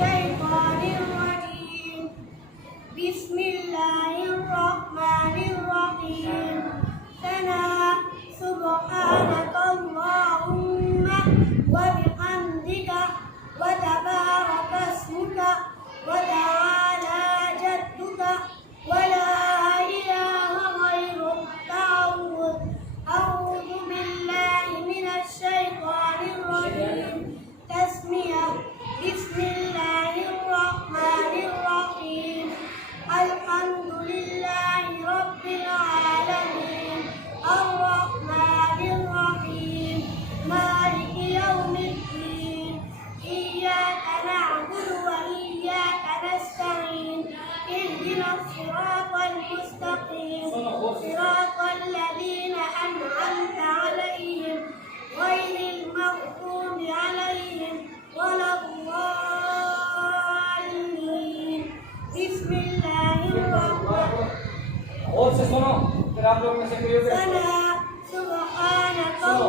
الشيطان الرجيم. بسم الله الرحمن الرحيم. ثنا سبحانك اللهم وبحمدك وتبارك اسمك وتعالى جدك ولا إله غيرك. أعوذ بالله من الشيطان الرجيم. تسمية. بسم الله الرحمن الرحيم. الحمد لله رب العالمين الرحمن الرحيم مالك يوم الدين. إياك نعبد وإياك نستعين. اهدنا الصراط المستقيم صراط الذين أنعمت عليهم غير المغضوب عليهم ولا الضالين. بسم الله الرحمن और से सुनो फिर आप लोग में से कोई ثنا سبحانك